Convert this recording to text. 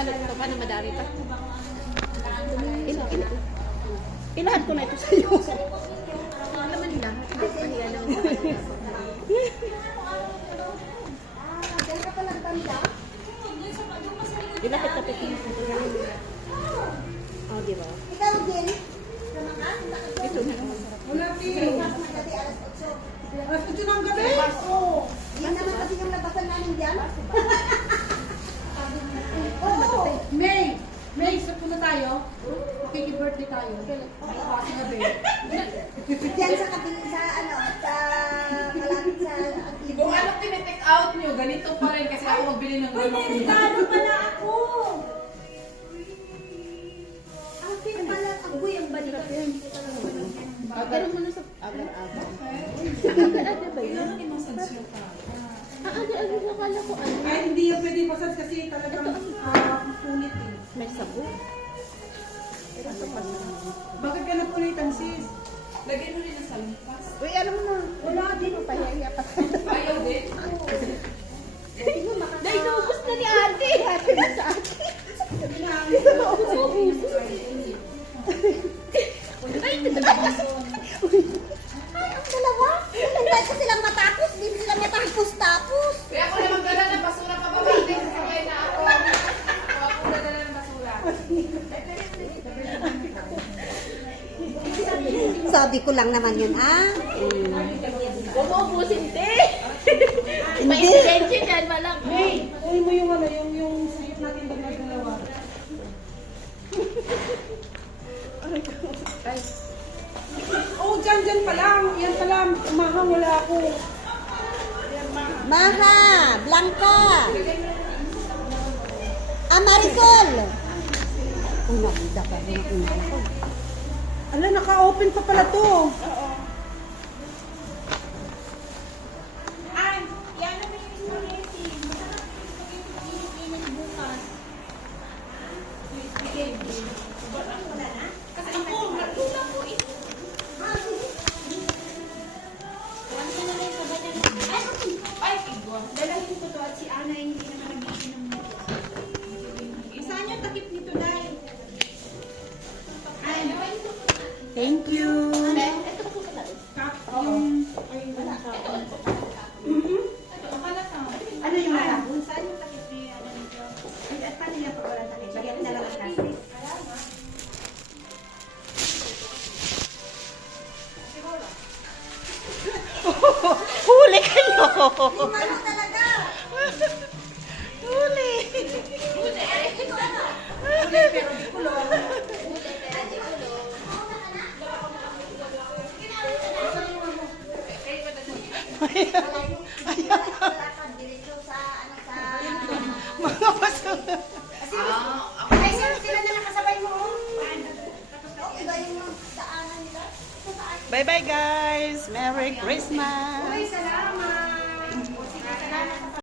paano ito? Paano madami pa? Ilahat ko na ito sa'yo. Ano naman nila? Ilapit-lapit mo. Oh, di ba? Ikaw din. Ito na naman. Wala, Pili. Alas 8 ng gabi? Oo. Yan naman kasi yung labasan namin dyan. Oo. May, isa po na tayo. Makiki-birthday tayo. Kasi gabi. Yan sa kating sa ano, sa kalapit sa Kung ano tinitake out nyo, ganito pa rin kasi ako magbili ng gulong. Delikado pala ako. Ang fit pala, agoy ang balikat. Pero mo na sa agar-agar. Agar-agar ba yun? Agar-agar na kala ko ano. Ay, hindi yung pwede pasad kasi talagang punit eh. May sabo. Bakit ka napunitan, sis? Lagyan mo rin ng salimpas. Uy, alam mo na. Wala din. Pahiya pa. Ayaw din. Dahil naubos na ni ate. Ate na sa ate. Ito na ubos. Ay, nagdabas. Ay, ang dalawa. Hindi ko silang matapos. Hindi sila matapos-tapos. Kaya ako naman dala ng basura pa ba? Hindi sasabay na ako. Ako nadala ng basura. Sabi ko lang naman yun, Huwag mo ubusin, te. Hindi. May intention yan, malang. May, uwi mo yung ano, yung sakit natin pag nagdalawa. Oh, dyan pa lang. Yan pa lang. Umahang wala ako. Maha, Blanca. Marisol. Ang nakita pa rin ang ina ko. Ala, naka-open pa pala to. Dalahin ko to at si Ana hindi naman nag-iinom nito. Saan yung takip nito, Day? Ay, Thank you. ano yung malabon? Saan yung takip ni Ana nito? At paano niya pag wala takip? Bagay na lang ang kasi. Huli kayo. Ano talaga? Huli. Diretso sa ano sa Mga basura. Ay, sila na nakasabay mo. Iba yung daanan nila. Bye-bye, guys. Merry Christmas. Ay, salamat!